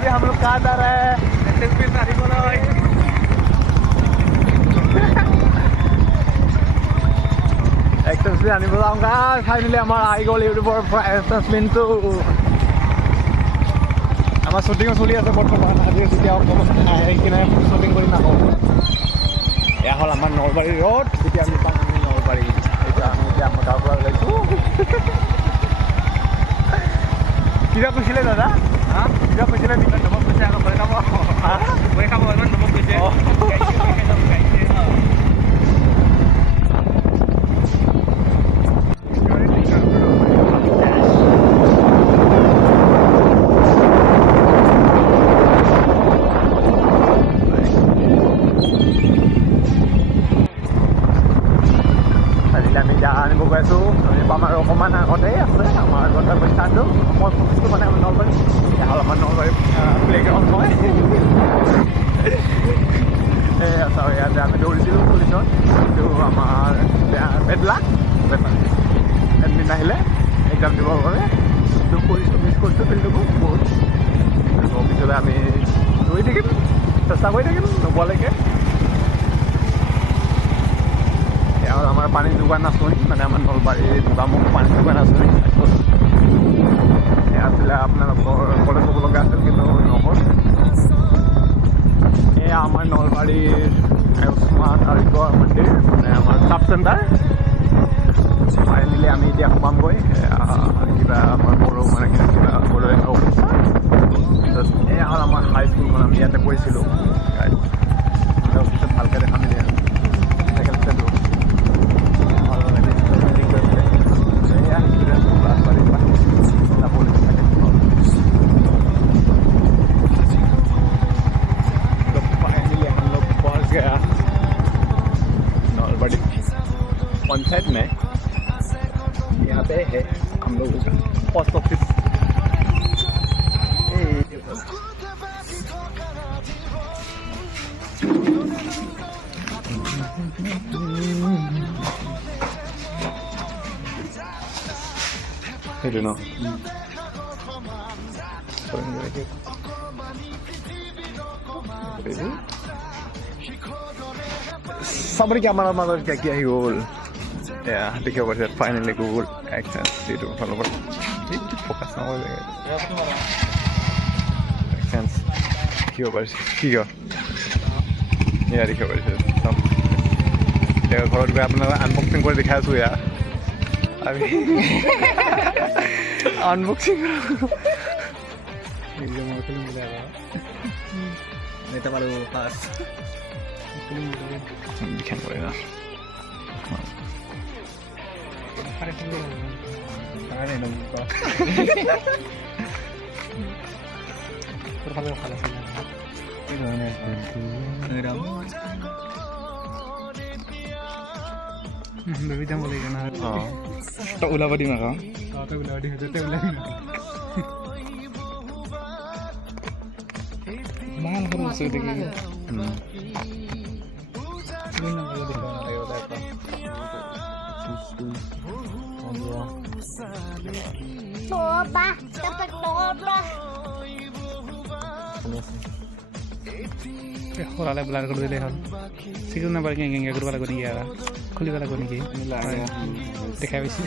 अभी हम लोग कहाँ जा रहे हैं एक्सेस भी आने जाऊँगा फाइनली हमारा आई गल यूट्यूबर एक्सेस पिनटू আমাৰ শ্বুটিঙো চলি আছে বৰ্তমান আজি যেতিয়া অকণমান আহি কিনে শ্বুটিং কৰি নাপাওঁ এয়া হ'ল আমাৰ নলবাৰী ৰোড যেতিয়া আমি পাম আমি নলবাৰী এতিয়া আমি এতিয়া আমাৰ গাঁৱৰ পৰা ওলাইছোঁ কিবা কৈছিলে দাদা কিবা কৈছিলে নেকি নমক কৈছে আকৌ ভয় খাব ইমান নমক কৈছে আনিব গৈ আছোঁ আমি আমাৰ অকণমান আগতেই আছে আমাৰ আগতে পইচাটো মই ফোকাছটো মানে আমাৰ নলবাৰী এতিয়া হ'ল আমাৰ নলবাৰী প্লেগ্ৰাউণ্ড হয় এই আছা ইয়াতে আমি দৌৰিছিলোঁ পুলিচত কিন্তু আমাৰ বেড লাক এডমিট নাহিলে এক্সাম দিবৰ বাবে দুখ কৰিছোঁ মিছ কৰিছোঁ ফিল্ডটোকো বহুত পিছলৈ আমি দৌৰি থাকিম চেষ্টা কৰি থাকিম নোপোৱালৈকে और हमारा पानी दुकान आसुनी मैंने आम नलबारी दुकामुख पानी दुकान आसुनी अपना कलेज हब लगा कि नहल आम नलबारी स्मार्ट कारिकर मंदिर मैं सब सेंटर फाइनली आम इतना सोमामगै क्या बड़ो मैं क्या बड़ो अफिसार हल आम हाई स्कूल आम इते पढ़िছিলোঁ पिछत भालके দেখা मिले पंचायत में यहाँ पे है हम लोग post office I don't know. Somebody get my mother get Google. Yeah, take over that finally Google Adsense to follow. Focus now. Adsense. Here. Yeah, take over it. They are going to be unboxing for the cash we are. Unboxing. Kita baru pas. Bikin boleh Ada yang buka. Terlalu panas. Ini mana? Ngeram. Baby jangan boleh kena. Oh. Tak ulah badi makan. Oh, tak ulah badi. Tak ulah. Mahal terus sedikit. Ini nak boleh dibawa ayo apa? Coba, dapat coba. Orang lain belar kalau dilihat, sih tu nampak yang guru bala guni ya, kuli bala guni ki, dekai bisi.